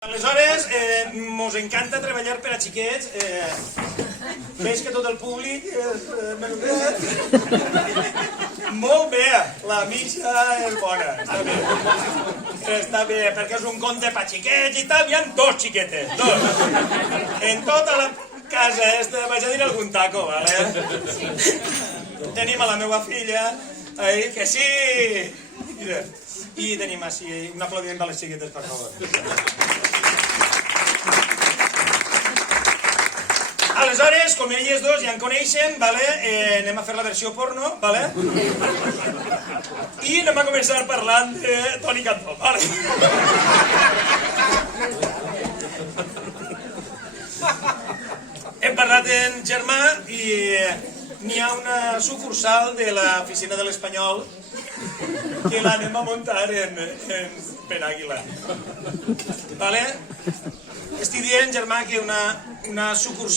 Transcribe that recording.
Aleshores, mos encanta treballar per a xiquets. Veig que tot el públic és menudet. Molt bé, la missa és bona, està bé. Està bé, perquè és un conte per a xiquets i tal. Hi ha dos xiquetes, dos. En tota la casa esta vaig a dir algun taco, vale? Tenim a la meva filla, que sí! Mira, i tenim així un aplaudiment per les xiquetes, per favor. Aleshores, com elles dos ja en coneixen, anem a fer la versió porno, i anem a començar parlant de Toni Cantó. Hem parlat en germà i n'hi ha una sucursal de l'oficina de l'Espanyol que l'anem a muntar en Penàguila. Estic dient, germà, que una sucursal